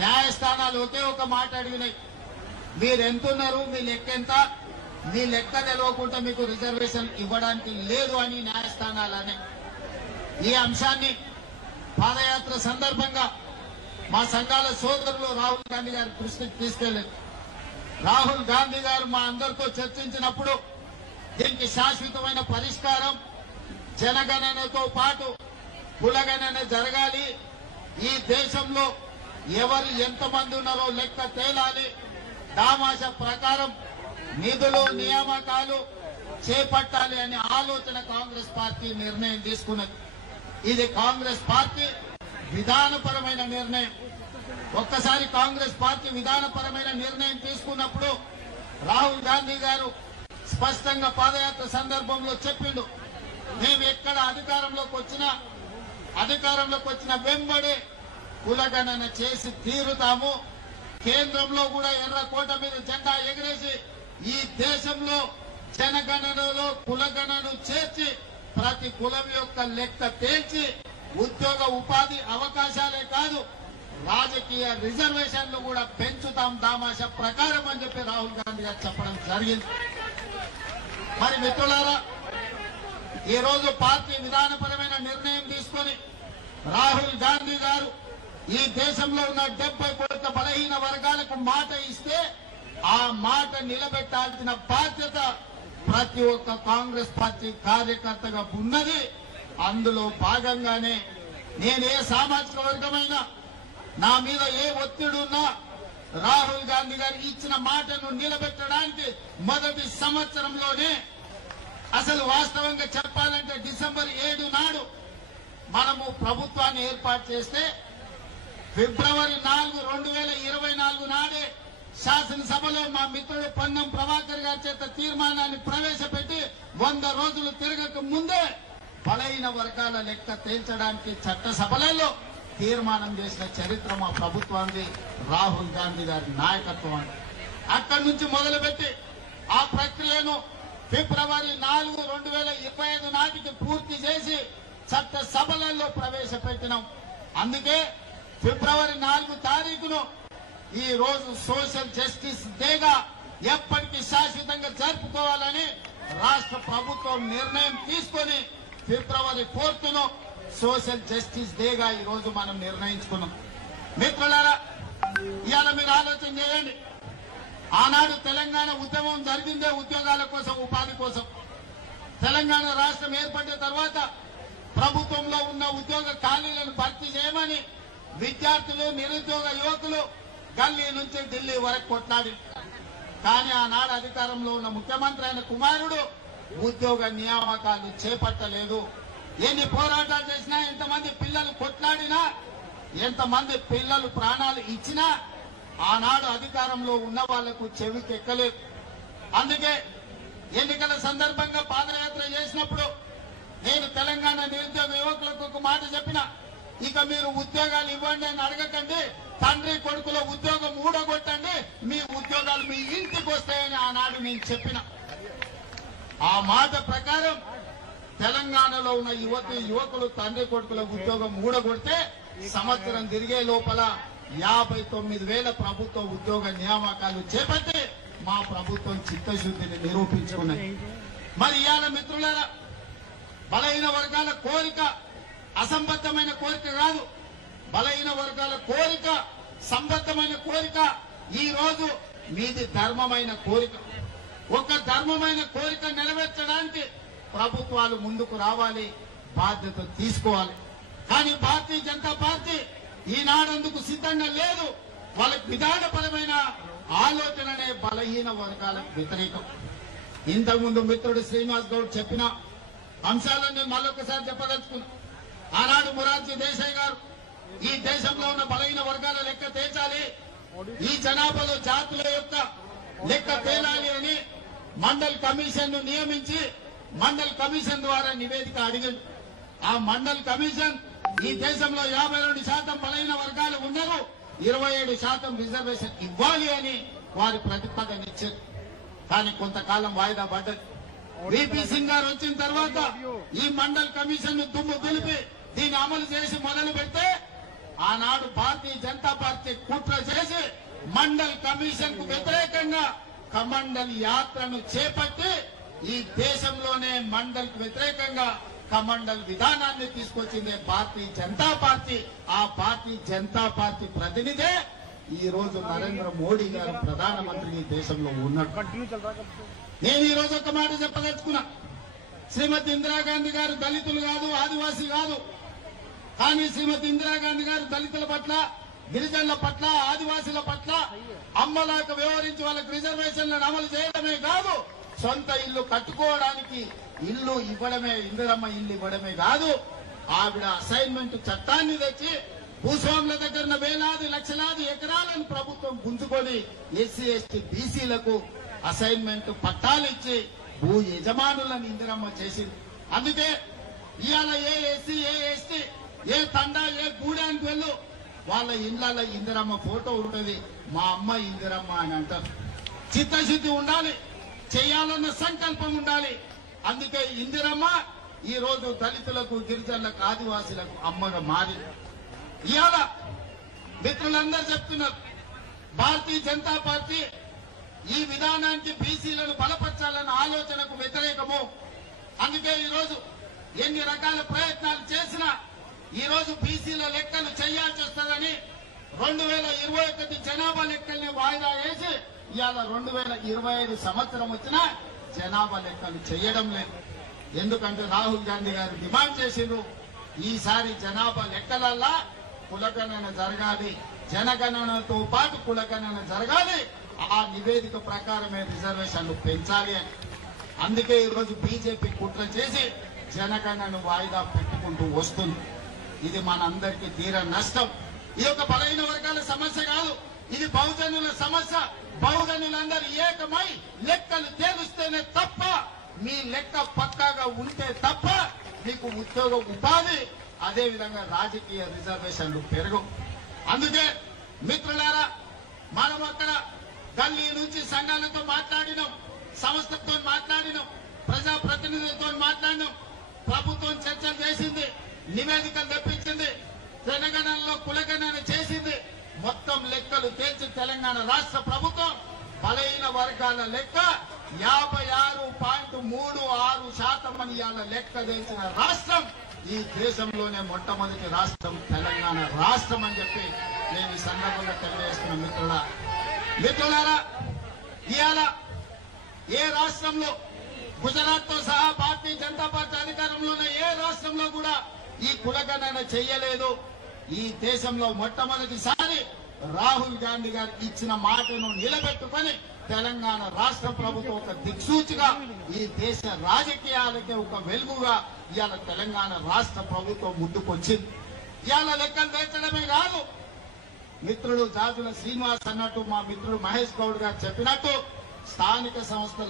న్యాయస్థానాలు ఒకే ఒక మాట అడిగినాయి, మీరు ఎంతున్నారు, మీ లెక్క ఎంత, మీ లెక్క తెలవకుండా మీకు రిజర్వేషన్ ఇవ్వడానికి లేదు అని న్యాయస్థానాలనే. ఈ అంశాన్ని పాదయాత్ర సందర్భంగా మా సంఘాల సోదరులు రాహుల్ గాంధీ గారి దృష్టికి తీసుకెళ్లారు. రాహుల్ గాంధీ గారు మా అందరితో చర్చించినప్పుడు దీనికి శాశ్వతమైన పరిష్కారం జనగణనతో పాటు కులగణన జరగాలి, ఈ దేశంలో ఎవరు ఎంతమంది ఉన్నారో లెక్క తేలాలి, దామాష ప్రకారం నిధులు నియామకాలు చేపట్టాలి అనే ఆలోచన కాంగ్రెస్ పార్టీ నిర్ణయం తీసుకున్నది. ఇది కాంగ్రెస్ పార్టీ విధానపరమైన నిర్ణయం. ఒక్కసారి కాంగ్రెస్ పార్టీ విధానపరమైన నిర్ణయం తీసుకున్నప్పుడు రాహుల్ గాంధీ గారు స్పష్టంగా పాదయాత్ర సందర్భంలో చెప్పిండు, మేము ఎక్కడ అధికారంలోకి వచ్చిన వెంబడే కులగణన చేసి తీరుతాము, కేంద్రంలో కూడా ఎర్రకోట మీద జెండా ఎగిరేసి ఈ దేశంలో జనగణనలో కులగణను చేర్చి ప్రతి కులం యొక్క లెక్క తేల్చి ఉద్యోగ ఉపాధి అవకాశాలే కాదు రాజకీయ రిజర్వేషన్లు కూడా పెంచుతాం దామాష ప్రకారం అని చెప్పి రాహుల్ గాంధీ గారు చెప్పడం జరిగింది. మరి మిత్రులారా, ఈ రోజు పార్టీ విధానపరమైన నిర్ణయం తీసుకొని రాహుల్ గాంధీ గారు ఈ దేశంలో ఉన్న 70 కోట్ల బలహీన వర్గాలకు మాట ఇస్తే ఆ మాట నిలబెట్టాల్సిన బాధ్యత ప్రతి ఒక్క కాంగ్రెస్ పార్టీ కార్యకర్తగా ఉన్నది. అందులో భాగంగానే నేను ఏ సామాజిక వర్గమైనా నా మీద ఏ ఒత్తిడి ఉన్నా రాహుల్ గాంధీ గారు ఇచ్చిన మాటను నిలబెట్టడానికి మొదటి సంవత్సరంలోనే, అసలు వాస్తవంగా చెప్పాలంటే డిసెంబర్ 7 నాడు మనము ప్రభుత్వాన్ని ఏర్పాటు చేస్తే ఫిబ్రవరి 4, 2024 నాడే శాసనసభలో మా మిత్రుడు పొన్నం ప్రభాకర్ గారి చేత తీర్మానాన్ని ప్రవేశపెట్టి 100 రోజులు తిరగక ముందే బలహీన వర్గాల లెక్క తేల్చడానికి చట్టసభలలో తీర్మానం చేసిన చరిత్ర మా ప్రభుత్వానికి రాహుల్ గాంధీ గారి నాయకత్వం అని. అక్కడి నుంచి మొదలుపెట్టి ఆ ప్రక్రియను ఫిబ్రవరి 4, 2025 నాటికి పూర్తి చేసి చట్టసభలలో ప్రవేశపెట్టినాం. అందుకే ఫిబ్రవరి 4 తారీఖును ఈ రోజు సోషల్ జస్టిస్ డేగా ఎప్పటికీ శాశ్వతంగా జరుపుకోవాలని రాష్ట్ర ప్రభుత్వం నిర్ణయం తీసుకొని ఫిబ్రవరి 4ను సోషల్ జస్టిస్ డేగా ఈ రోజు మనం నిర్ణయించుకున్నాం. మిత్రులారా, ఇవాళ మీరు ఆలోచన చేయండి, ఆనాడు తెలంగాణ ఉద్యమం జరిగిందే ఉద్యోగాల కోసం, ఉపాధి కోసం. తెలంగాణ రాష్ట్రం ఏర్పడిన తర్వాత ప్రభుత్వంలో ఉన్న ఉద్యోగ ఖాళీలను భర్తీ చేయమని విద్యార్థులు, నిరుద్యోగ యువకులు గల్లీ నుంచి ఢిల్లీ వరకు కొట్లాడి, కానీ ఆనాడు అధికారంలో ఉన్న ముఖ్యమంత్రి అయిన కుమారుడు ఉద్యోగ నియామకాలు చేపట్టలేదు. ఎన్ని పోరాటాలు చేసినా, ఎంతమంది పిల్లలు కొట్లాడినా, ఎంతమంది పిల్లలు ప్రాణాలు ఇచ్చినా ఆనాడు అధికారంలో ఉన్న వాళ్లకు చెవికెక్కలేదు. అందుకే ఎన్నికల సందర్భంగా పాదయాత్ర చేసినప్పుడు నేను తెలంగాణ నిరుద్యోగ యువకులకు ఒక మాట చెప్పిన, ఇక మీరు ఉద్యోగాలు ఇవ్వండి అని అడగకండి, తండ్రి కొడుకుల ఉద్యోగం ఊడగొట్టండి, మీ ఉద్యోగాలు మీ ఇంటికి వస్తాయని ఆనాడు నేను చెప్పిన. ఆ మాట ప్రకారం తెలంగాణలో ఉన్న యువకులు తండ్రి కొడుకుల ఉద్యోగం ఊడగొడితే సంవత్సరం తిరిగే లోపల 59,000 ప్రభుత్వ ఉద్యోగ నియామకాలు చేపట్టి మా ప్రభుత్వం చిత్తశుద్ధిని నిరూపించుకున్నది. మరి ఇవాళ మిత్రులారా, బలహీన వర్గాల కోరిక అసంబద్ధమైన కోరిక కాదు, బలహీన వర్గాల కోరిక సంబద్ధమైన కోరిక. ఈ రోజు మీది ధర్మమైన కోరిక. ఒక ధర్మమైన కోరిక నెరవేర్చడానికి ప్రభుత్వాలు ముందుకు రావాలి, బాధ్యత తీసుకోవాలి. కానీ భారతీయ జనతా పార్టీ ఈనాడందుకు సిద్ధంగా లేదు. వాళ్ళకి విధానపరమైన ఆలోచననే బలహీన వర్గాలకు వ్యతిరేకం. ఇంతకుముందు మిత్రుడు శ్రీనివాస్ గౌడ్ చెప్పిన అంశాలన్నీ మళ్ళొకసారి చెప్పదలుచుకున్నా. ఆనాడు మొరార్జీ దేశాయ్ గారు ఈ దేశంలో ఉన్న బలహీన వర్గాల లెక్క తేల్చాలి, ఈ జనాభాలో జాతుల యొక్క లెక్క తేలాలి అని మండల్ కమిషన్ ను నియమించి మండల్ కమిషన్ ద్వారా నివేదిక అడిగింది. ఆ మండల్ కమిషన్ ఈ దేశంలో 52% బలహీన వర్గాలు ఉన్నారు, 27% రిజర్వేషన్ ఇవ్వాలి అని వారి ప్రతిపాదన ఇచ్చారు. కానీ కొంతకాలం వాయిదా పడ్డది. వీపీ సింగ్ గారు వచ్చిన తర్వాత ఈ మండల్ కమిషన్ ను దుమ్ము దులిపి దీన్ని అమలు చేసి మొదలు పెడితే ఆనాడు భారతీయ జనతా పార్టీ కుట్ర చేసి మండల్ కమిషన్ కు వ్యతిరేకంగా కమండల్ యాత్రను చేపట్టి ఈ దేశంలోనే మండల్ కు వ్యతిరేకంగా కమండల్ విధానాన్ని తీసుకొచ్చింది భారతీయ జనతా పార్టీ. ఆ భారతీయ జనతా పార్టీ ప్రతినిధే ఈ రోజు నరేంద్ర మోడీ గారు ప్రధానమంత్రి ఈ దేశంలో ఉన్నాడు. నేను ఈ రోజు ఒక మాట చెప్పదలుచుకున్నా. శ్రీమతి ఇందిరాగాంధీ గారు దళితులు కాదు, ఆదివాసీ కాదు. కానీ శ్రీమతి ఇందిరాగాంధీ గారు దళితుల పట్ల, గిరిజనుల పట్ల, ఆదివాసీల పట్ల అమ్మలాగా వ్యవహరించి వాళ్ళకి రిజర్వేషన్లను అమలు చేయడమే కాదు, సొంత ఇల్లు కట్టుకోవడానికి ఇల్లు ఇవ్వడమే, ఇందిరమ్మ ఇల్లు ఇవ్వడమే కాదు, ఆవిడ అసైన్మెంట్ చట్టాన్ని తెచ్చి భూస్వాముల దగ్గర వేలాది లక్షలాది ఎకరాలను ప్రభుత్వం గుంజుకొని ఎస్సీ ఎస్టీ బీసీలకు అసైన్మెంట్ పట్టాలు ఇచ్చి భూ యజమానులను ఇందిరమ్మ చేసింది. అందుకే ఇవాళ ఏ ఎస్సీ, ఏ ఎస్టీ, ఏ తండా, ఏ గూడానికి వెళ్ళు వాళ్ళ ఇళ్లలో ఇందిరమ్మ ఫోటో ఉంటుంది. మా అమ్మ ఇందిరమ్మ అని అంటారు. చిత్తశుద్ధి ఉండాలి, చేయాలన్న సంకల్పం ఉండాలి. అందుకే ఇందిరమ్మ ఈ రోజు దళితులకు, గిరిజనులకు, ఆదివాసీలకు అమ్మగా మారి ఇవాళ మిత్రులందరూ చెప్తున్నారు భారతీయ జనతా పార్టీ ఈ విధానానికి బీసీలను బలపరచాలన్న ఆలోచనకు వ్యతిరేకము. అందుకే ఈరోజు ఎన్ని రకాల ప్రయత్నాలు చేసినా ఈ రోజు బీసీల లెక్కలు చేయాల్సి వస్తుందని 2021 జనాభా లెక్కల్ని వాయిదా వేసి ఇవాళ 2025 సంవత్సరం వచ్చినా జనాభా లెక్కలు చేయడం లేదు. ఎందుకంటే రాహుల్ గాంధీ గారు డిమాండ్ చేసిండ్రు, ఈసారి జనాభా లెక్కలల్లా కులగణన జరగాలి, జనగణనతో పాటు కులగణన జరగాలి, ఆ నివేదిక ప్రకారమే రిజర్వేషన్లు పెంచాలి అని. అందుకే ఈరోజు బీజేపీ కుట్ర చేసి జనగణన వాయిదా పెట్టుకుంటూ వస్తుంది. ఇది మనందరికీ తీర నష్టం. ఇది ఒక బలహీన వర్గాల సమస్య కాదు, ఇది బహుజనుల సమస్య. బహుజనులందరూ ఏకమై లెక్కలు తేలుస్తేనే తప్ప, మీ లెక్క పక్కాగా ఉంటే తప్ప మీకు ఉద్యోగ ఉపాధి, అదే విధంగా రాజకీయ రిజర్వేషన్లు పెరగవు. అందుకే మిత్రులారా, మనం అక్కడ గల్లీ నుంచి సంఘాలతో మాట్లాడినాం, సంస్థలతో మాట్లాడినాం, ప్రజాప్రతినిధులతో మాట్లాడినాం. ప్రభుత్వం చర్చలు చేసింది, నివేదికలు తెప్పించింది, జనగణనలో కులగణన చేసింది. మొత్తం లెక్కలు తేల్చి తెలంగాణ రాష్ట్ర ప్రభుత్వం బలహీన వర్గాల లెక్క 56.36% అని ఇవాళ లెక్క తెల్చిన రాష్ట్రం ఈ దేశంలోనే మొట్టమొదటి రాష్ట్రం తెలంగాణ రాష్ట్రం అని చెప్పి నేను ఈ సందర్భంగా తెలియజేస్తున్న మిత్రులారా, ఇవాళ ఏ రాష్ట్రంలో, గుజరాత్ తో సహా భారతీయ జనతా పార్టీ అధికారంలో ఉన్న ఏ రాష్ట్రంలో కూడా ఈ కులగణన చేయలేదు. ఈ దేశంలో మొట్టమొదటిసారి రాహుల్ గాంధీ గారు ఇచ్చిన మాటను నిలబెట్టుకొని తెలంగాణ రాష్ట్ర ప్రభుత్వం ఒక దిక్సూచిగా ఈ దేశ రాజకీయాలకే ఒక వెలుగుగా ఇవాళ తెలంగాణ రాష్ట్ర ప్రభుత్వం ముందుకొచ్చింది. ఇవాళ లెక్కలు తెచ్చడమే కాదు, మిత్రుడు జాజుల శ్రీనివాస్ అన్నట్టు, మా మిత్రుడు మహేష్ గౌడ్ గారు చెప్పినట్టు స్థానిక సంస్థల